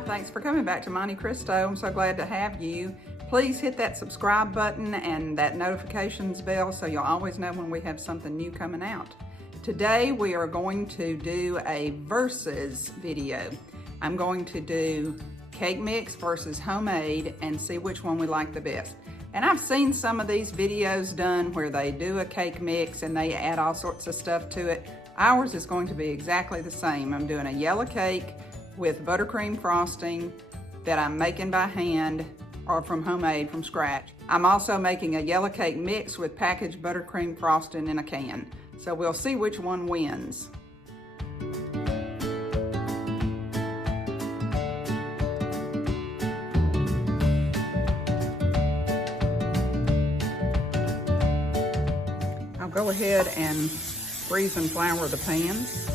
Hi, thanks for coming back to Monte Cristo. I'm so glad to have you. Please hit that subscribe button and that notifications bell so you'll always know when we have something new coming out. Today we are going to do a versus video. I'm going to do cake mix versus homemade and see which one we like the best. And I've seen some of these videos done where they do a cake mix and they add all sorts of stuff to it. Ours is going to be exactly the same. I'm doing a yellow cake with buttercream frosting that I'm making by hand or from homemade from scratch. I'm also making a yellow cake mix with packaged buttercream frosting in a can. So we'll see which one wins. I'll go ahead and freeze and flour the pans.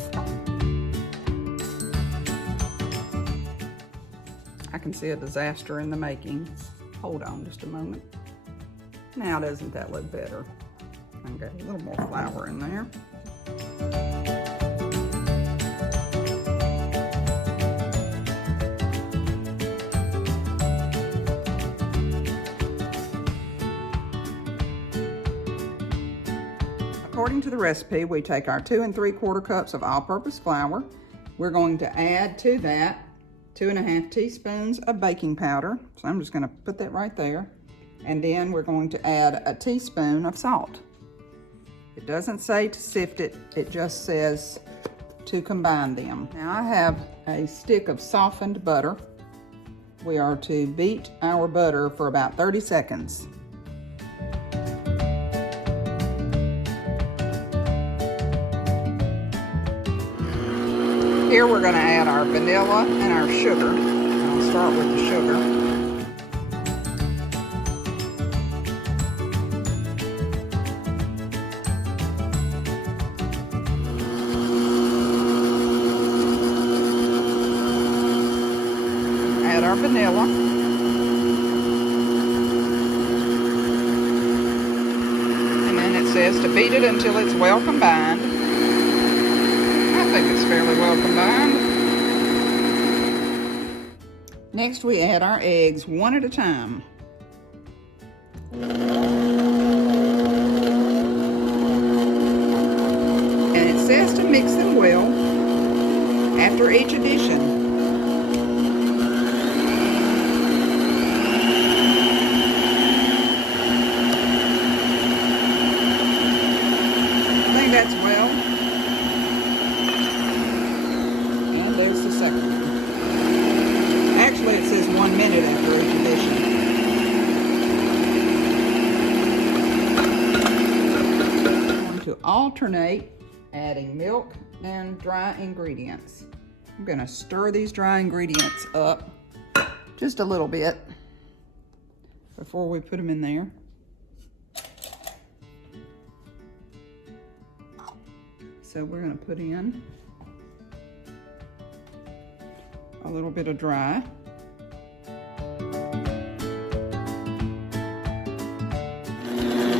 I can see a disaster in the making. Hold on just a moment. Now doesn't that look better? I've got a little more flour in there. According to the recipe, we take our 2 3/4 cups of all-purpose flour. We're going to add to that 2 1/2 teaspoons of baking powder. So I'm just gonna put that right there. And then we're going to add a teaspoon of salt. It doesn't say to sift it, it just says to combine them. Now I have a stick of softened butter. We are to beat our butter for about 30 seconds. Here we're going to add our vanilla and our sugar. I'll start with the sugar. Add our vanilla. And then it says to beat it until it's well combined. I think it's fairly well combined. Next we add our eggs one at a time. And it says to mix them well after each addition. I think that's well. There's the second one. Actually, it says 1 minute after each addition. I'm going to alternate adding milk and dry ingredients. I'm going to stir these dry ingredients up just a little bit before we put them in there. So we're going to put in a little bit of dry.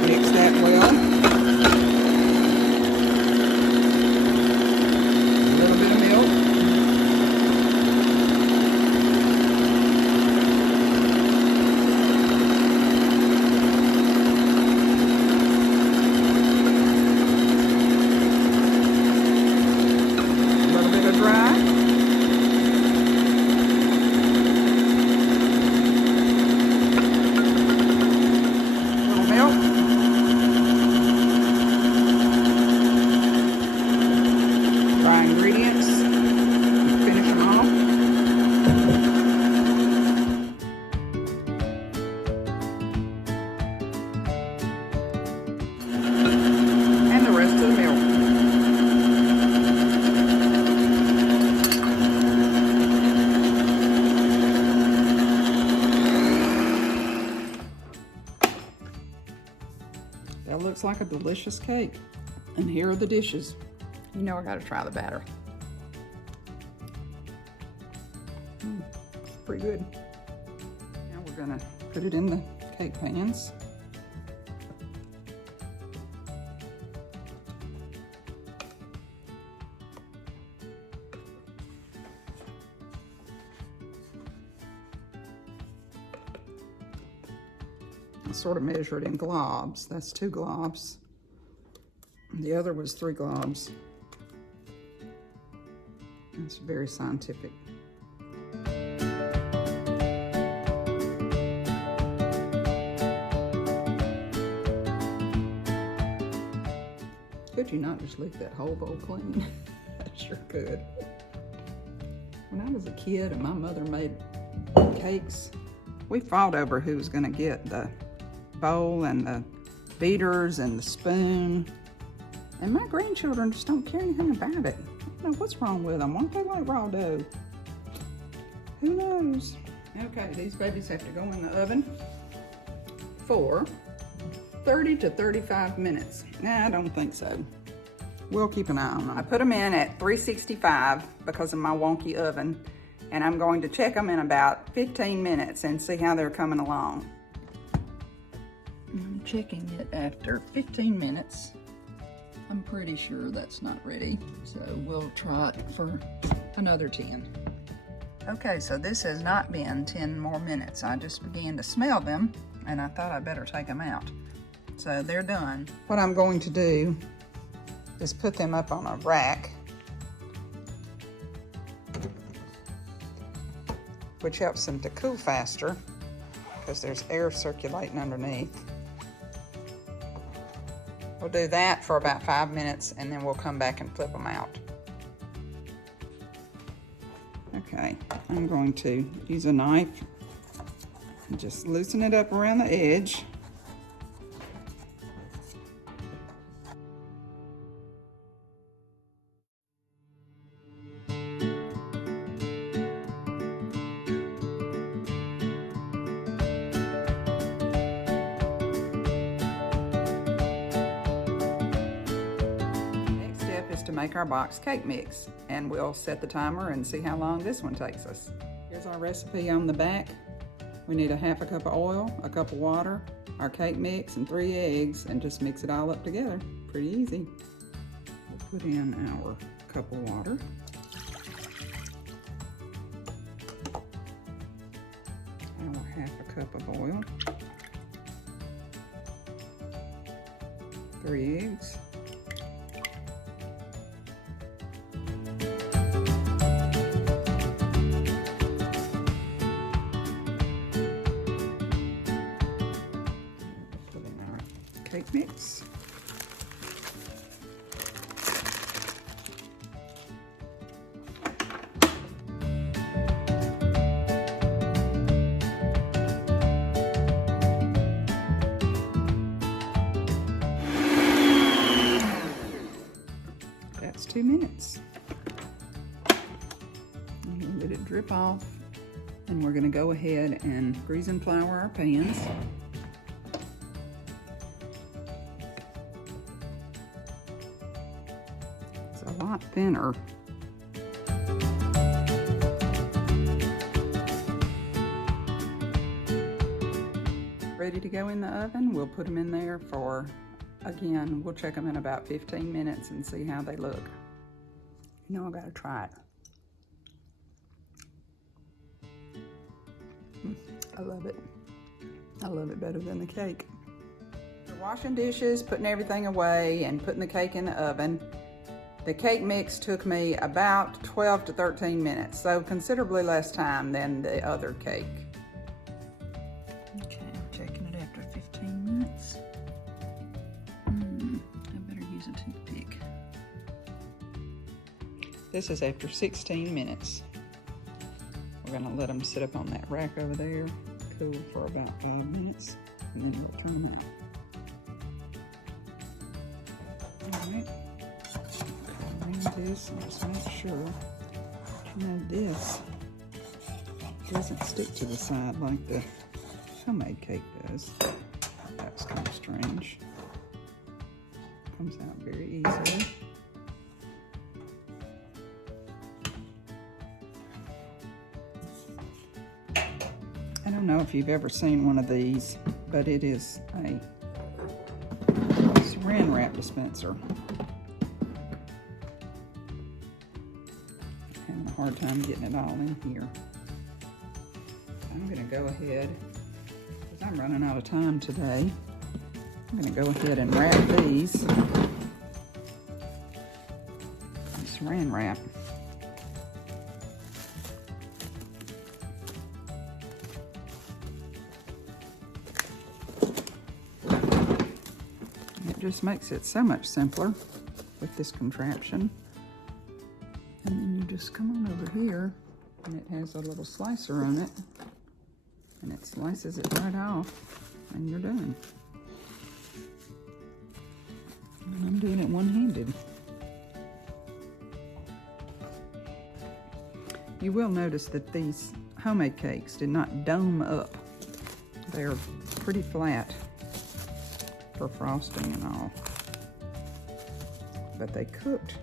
Mix that well. A little bit of milk. A little bit of dry. Ingredients, finish them off. And the rest of the milk. That looks like a delicious cake. And here are the dishes. You know I gotta try the batter. Pretty good. Now we're gonna put it in the cake pans. I sort of measured in globs. That's 2 globs. The other was 3 globs. It's very scientific. Could you not just leave that whole bowl clean? I sure could. When I was a kid and my mother made cakes, we fought over who was gonna get the bowl and the beaters and the spoon. And my grandchildren just don't care anything about it. I don't know what's wrong with them. Why don't they like raw dough? Who knows? Okay, these babies have to go in the oven for 30 to 35 minutes. Nah, I don't think so. We'll keep an eye on them. I put them in at 365 because of my wonky oven, and I'm going to check them in about 15 minutes and see how they're coming along. I'm checking it after 15 minutes. I'm pretty sure that's not ready, so we'll try it for another 10. Okay, so this has not been 10 more minutes. I just began to smell them, and I thought I'd better take them out. So they're done. What I'm going to do is put them up on a rack, which helps them to cool faster because there's air circulating underneath. We'll do that for about 5 minutes and then we'll come back and flip them out. Okay, I'm going to use a knife and just loosen it up around the edge. To make our box cake mix, and we'll set the timer and see how long this one takes us. Here's our recipe on the back. We need a 1/2 cup of oil, a cup of water, our cake mix, and 3 eggs, and just mix it all up together. Pretty easy. We'll put in our cup of water. Our 1/2 cup of oil. 3 eggs. Cake mix. That's 2 minutes. And we'll let it drip off, and we're going to go ahead and grease and flour our pans. A lot thinner. Ready to go in the oven. We'll put them in there for, again, we'll check them in about 15 minutes and see how they look. You know, I gotta try it. I love it. I love it better than the cake. We're washing dishes, putting everything away, and putting the cake in the oven. The cake mix took me about 12 to 13 minutes, so considerably less time than the other cake. Okay, I'm checking it after 15 minutes. I better use a toothpick. This is after 16 minutes. We're gonna let them sit up on that rack over there, cool for about 5 minutes, and then we'll turn them out. All right. This and just make sure, you know, this doesn't stick to the side like the homemade cake does. That's kind of strange. Comes out very easily. I don't know if you've ever seen one of these, but it is a saran wrap dispenser. Having a hard time getting it all in here. I'm going to go ahead Because I'm running out of time today, I'm going to go ahead and wrap these in saran wrap. It just makes it so much simpler with this contraption. And then you just come on over here, and it has a little slicer on it, and it slices it right off, and you're done. And I'm doing it one-handed. You will notice that these homemade cakes did not dome up. They're pretty flat for frosting and all. But they cooked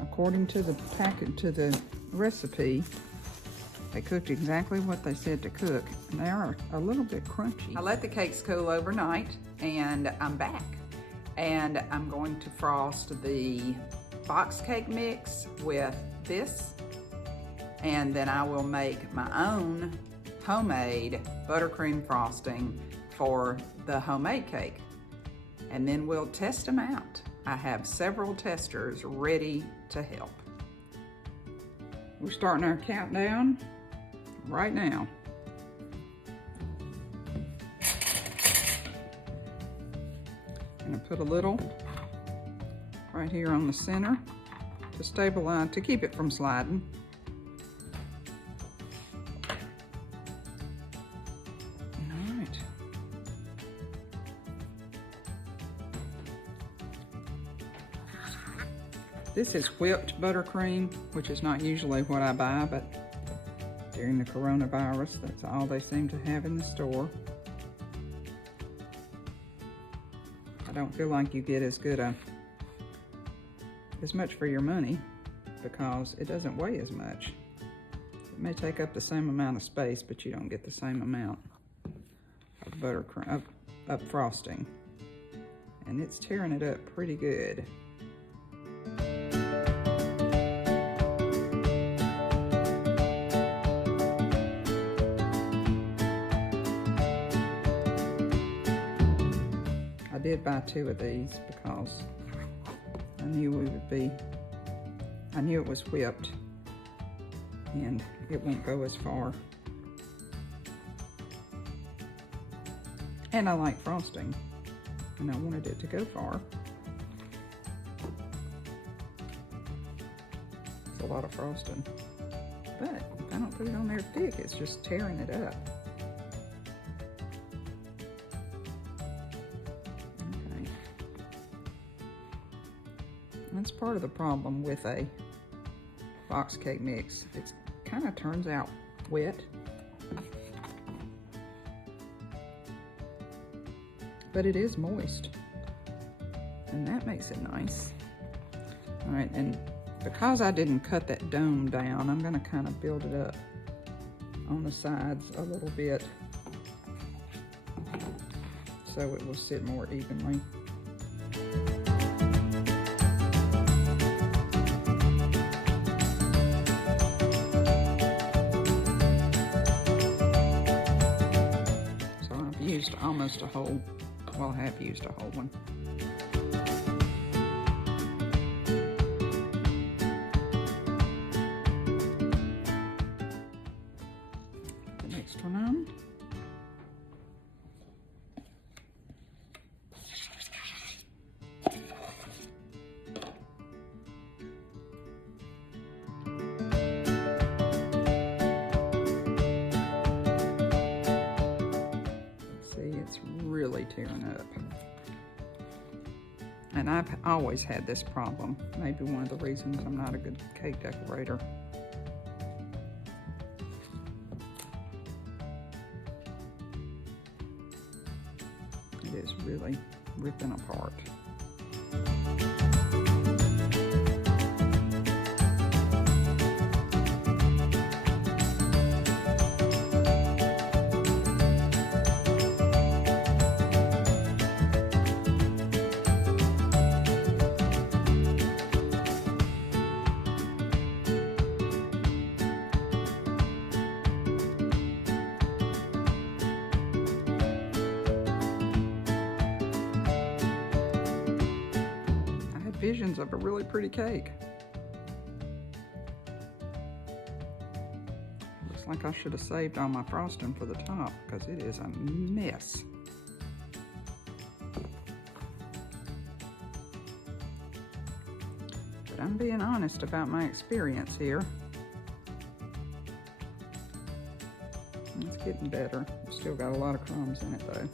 according to the packet, to the recipe. They cooked exactly what they said to cook, and they are a little bit crunchy. I let the cakes cool overnight, and I'm back. And I'm going to frost the box cake mix with this, and then I will make my own homemade buttercream frosting for the homemade cake. And then we'll test them out. I have several testers ready to help. We're starting our countdown right now. I'm gonna put a little right here on the center to stabilize, to keep it from sliding. All right. This is whipped buttercream, which is not usually what I buy, but during the coronavirus, that's all they seem to have in the store. I don't feel like you get as much for your money because it doesn't weigh as much. It may take up the same amount of space, but you don't get the same amount of buttercream, of frosting. And it's tearing it up pretty good. I did buy 2 of these because I knew it was whipped and it won't go as far. And I like frosting and I wanted it to go far. It's a lot of frosting, but if I don't put it on there thick, it's just tearing it up. That's part of the problem with a box cake mix. It kind of turns out wet, but it is moist, and that makes it nice. All right, and because I didn't cut that dome down, I'm gonna kind of build it up on the sides a little bit so it will sit more evenly. Almost a whole, well, I have used a whole one. Put the next one on. Really tearing up. And I've always had this problem. Maybe one of the reasons I'm not a good cake decorator. It is really ripping apart. visions of a really pretty cake. Looks like I should have saved all my frosting for the top because it is a mess. But I'm being honest about my experience here. It's getting better. Still got a lot of crumbs in it though.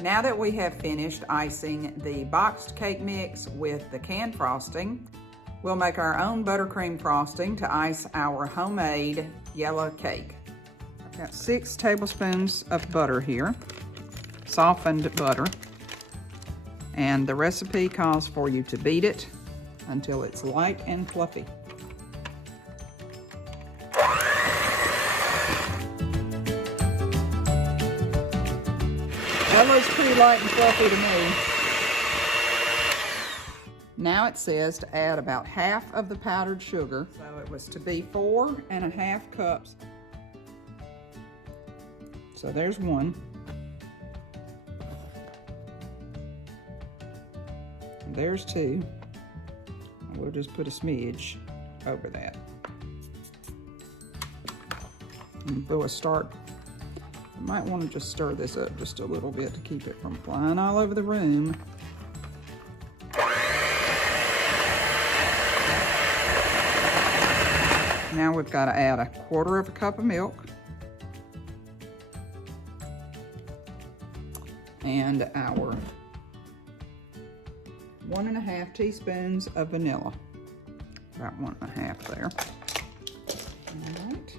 Now that we have finished icing the boxed cake mix with the canned frosting, we'll make our own buttercream frosting to ice our homemade yellow cake. I've got 6 tablespoons of butter here, softened butter, and the recipe calls for you to beat it until it's light and fluffy. That looks pretty light and fluffy to me. Now it says to add about half of the powdered sugar. So it was to be 4½ cups. So there's 1. There's 2. And we'll just put a smidge over that. And we'll start. You might want to just stir this up just a little bit to keep it from flying all over the room. Now we've got to add 1/4 cup of milk and our 1½ teaspoons of vanilla. About 1½ there. All right.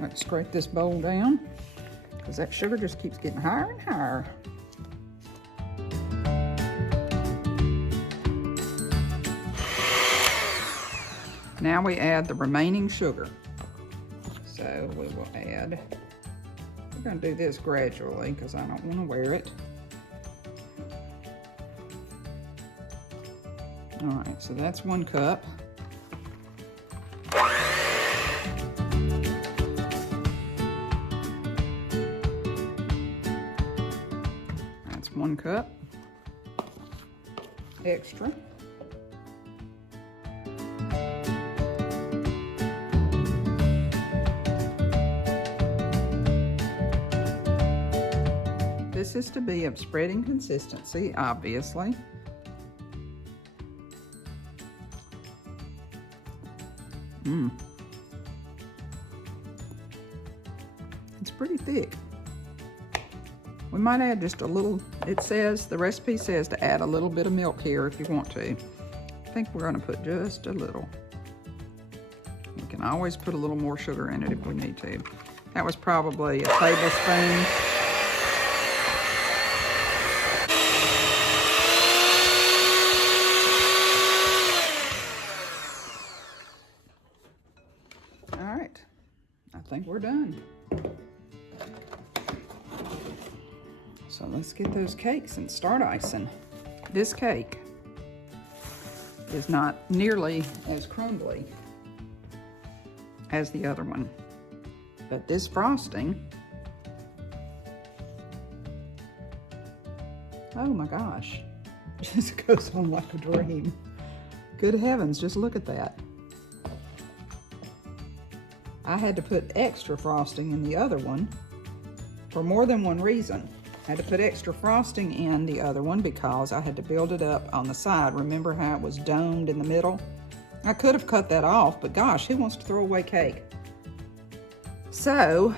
Let's scrape this bowl down because that sugar just keeps getting higher and higher. Now we add the remaining sugar. So we will add, we're going to do this gradually because I don't want to wear it. All right, so that's 1 cup. That's 1 cup extra. This is to be of spreading consistency, obviously. It's pretty thick. We might add just a little, it says, the recipe says to add a little bit of milk here if you want to. I think we're going to put just a little. We can always put a little more sugar in it if we need to. That was probably a tablespoon. All right, I think we're done. So let's get those cakes and start icing. This cake is not nearly as crumbly as the other one, but this frosting, oh my gosh, just goes on like a dream. Good heavens, just look at that. I had to put extra frosting in the other one for more than one reason. I had to put extra frosting in the other one because I had to build it up on the side. Remember how it was domed in the middle? I could have cut that off, but gosh, who wants to throw away cake? So,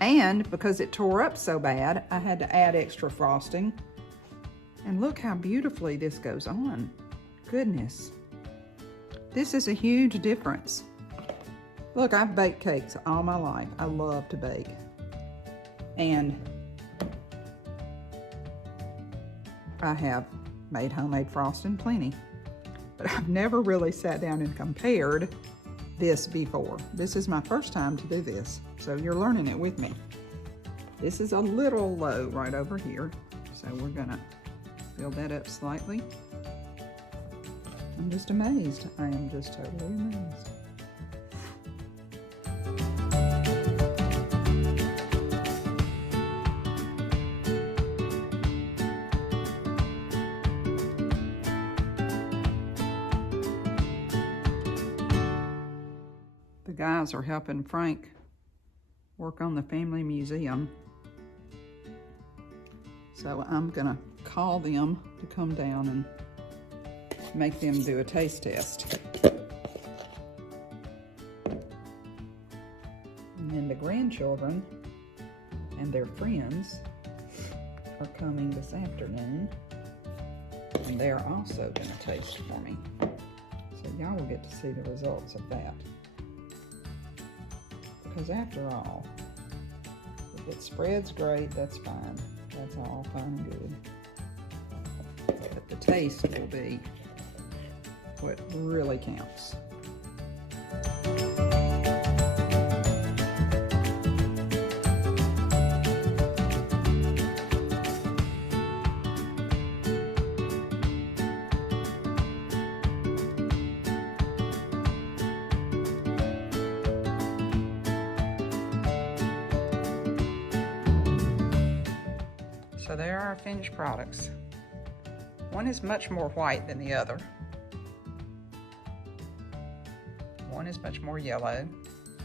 and because it tore up so bad, I had to add extra frosting. And look how beautifully this goes on. Goodness. This is a huge difference. Look, I've baked cakes all my life. I love to bake. And I have made homemade frosting plenty. But I've never really sat down and compared this before. This is my first time to do this, so you're learning it with me. This is a little low right over here, so we're gonna build that up slightly. I'm just amazed. I am just totally amazed. The guys are helping Frank work on the family museum. So I'm gonna call them to come down and make them do a taste test. And then the grandchildren and their friends are coming this afternoon, and they're also gonna taste for me. So y'all will get to see the results of that. Because after all, if it spreads great, that's fine. That's all fine and good. But the taste will be what really counts. So there are our finished products. One is much more white than the other. One is much more yellow,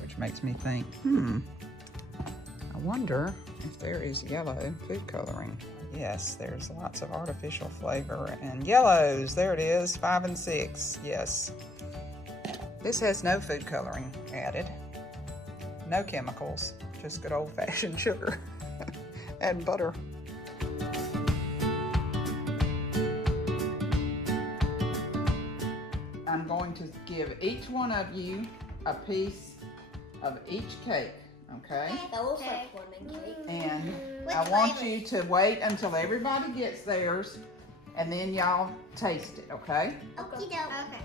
which makes me think, I wonder if there is yellow food coloring. Yes, there's lots of artificial flavor and yellows. There it is, 5 and 6, yes. This has no food coloring added, no chemicals, just good old-fashioned sugar and butter. I'm going to give each one of you a piece of each cake, okay? That looks like lemon cake. And I want you to wait until everybody gets theirs, and then y'all taste it, okay? Okie doke. Okay.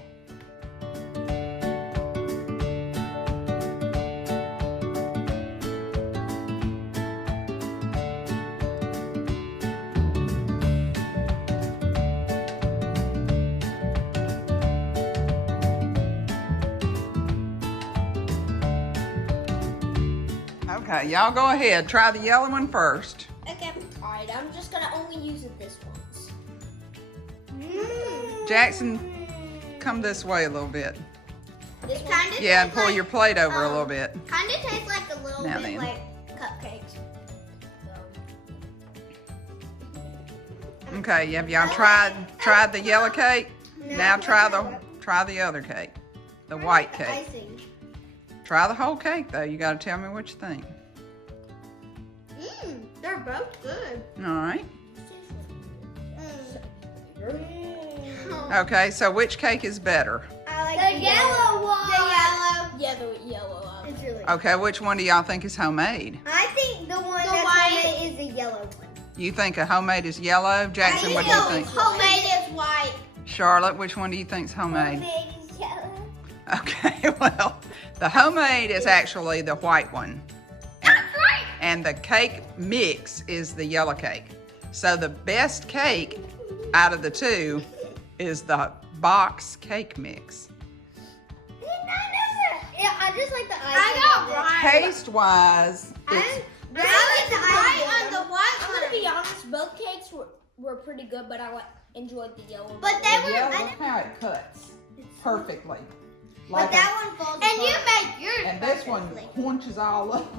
Okay, y'all go ahead. Try the yellow one first. Okay. All right, I'm just gonna only use it this once. Jackson, come this way a little bit. This kind of Yeah, and pull your plate over a little bit. Kind of tastes like a little Now bit then. like cupcakes. Okay, have y'all tried the yellow cake? Now try the other cake, the white cake. Icing. Try the whole cake though. You got to tell me what you think. They're both good. All right. Okay, so which cake is better? I like the yellow one. The yellow. Yeah, the yellow one. It's really good. Okay, which one do y'all think is homemade? I think the one that's homemade is the yellow one. You think a homemade is yellow? Jackson, what do you think? Homemade is white. Charlotte, which one do you think is homemade? Homemade is yellow. Okay, well, the homemade is actually the white one. That's right. And the cake mix is the yellow cake. So the best cake out of the two is the box cake mix. Yeah, I just like the icing. I got right. Taste-wise, it's... I'm gonna be honest, both cakes were pretty good, but I enjoyed the yellow one. But The yellow, look how it cuts perfectly. But that one falls apart. And you make yours And this one crunches all up,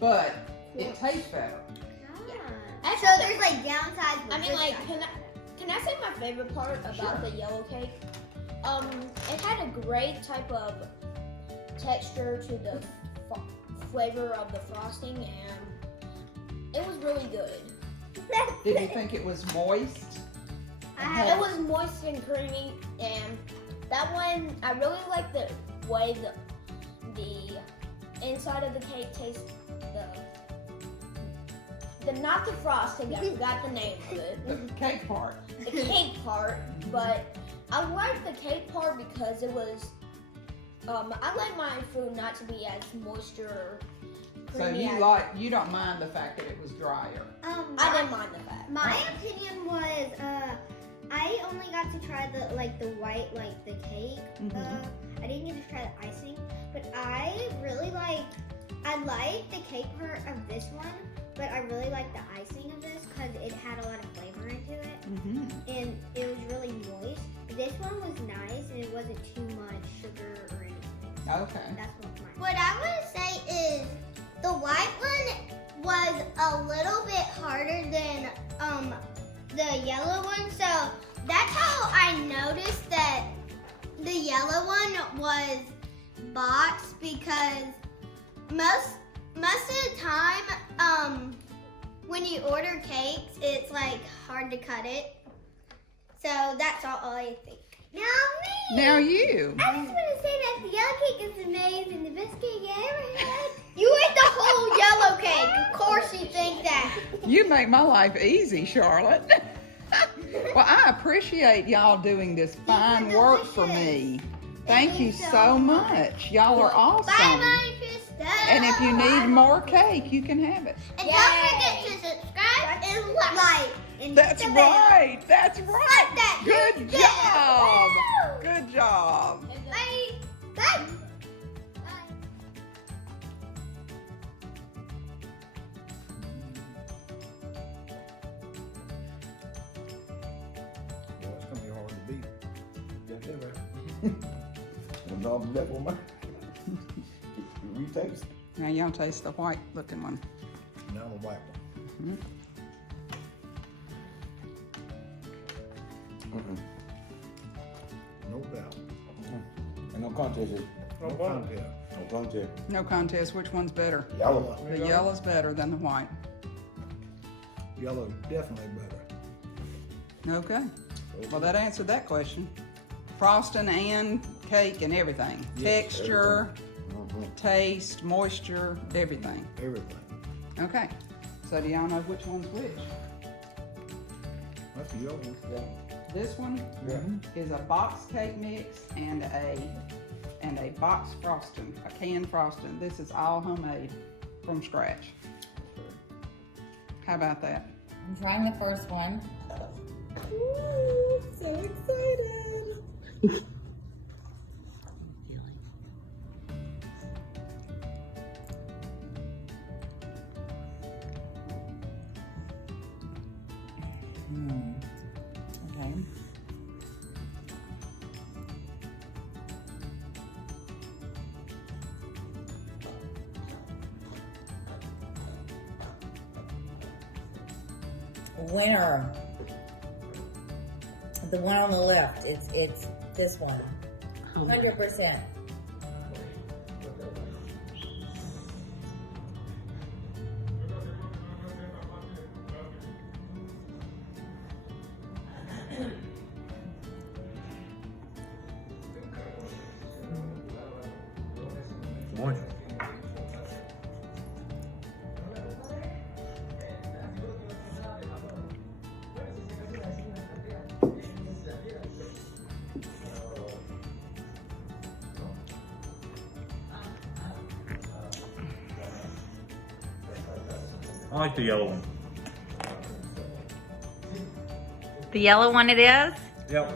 but it tastes better. So there's like downsides. I mean, like, can I say my favorite part about the yellow cake? It had a great type of texture to the flavor of the frosting, and it was really good. Did you think it was moist? It was moist and creamy, and that one, I really like the way the inside of the cake tastes. Not the frosting, I forgot the name of it. The cake part. The cake part, but I like the cake part because it was, I like my food not to be as moisture creamy. So you don't mind the fact that it was drier? I didn't mind the fact. My opinion was, I only got to try the white, like the cake. I didn't get to try the icing, but I like the cake part of this one, but I really like the icing of this because it had a lot of flavor into it, and it was really moist. This one was nice, and it wasn't too much sugar or anything. Okay. That's what mine. What I want to say is the white one was a little bit harder than the yellow one, so that's how I noticed that the yellow one was boxed, because most of the time when you order cakes, it's like hard to cut it. So that's all I think. Now me. Now you. I just want to say that the yellow cake is amazing, the best cake I ever had. You ate the whole yellow cake. Of course you think that. You make my life easy, Charlotte. Well, I appreciate y'all doing this fine work for me. Thank you so much. Y'all are awesome. Bye-bye, Krista. And if you need more cake, you can have it. And don't forget to subscribe and like. That's right. That's right. that. Good job. Good job. Bye. Bye. Well, it's gonna be hard to beat. Got that right. What's all the left on mine? We taste. Now y'all taste the white looking one. Now the white one. No doubt. And no contest. No contest. No contest. No contest. Which one's better? Yellow. The yellow's better than the white. Yellow definitely better. Okay. Well, that answered that question. Frosting and cake and everything. Yes, Texture, taste, moisture, everything. Everything. Okay. So do y'all know which one's which? That's the yellow one. This one is a box cake mix and a box frosting, a canned frosting. This is all homemade from scratch. How about that? I'm trying the first one. Ooh, so excited. Okay. Winner. The one on the left. It's this one. 100%. Moist. I like the yellow one. The yellow one it is? Yep.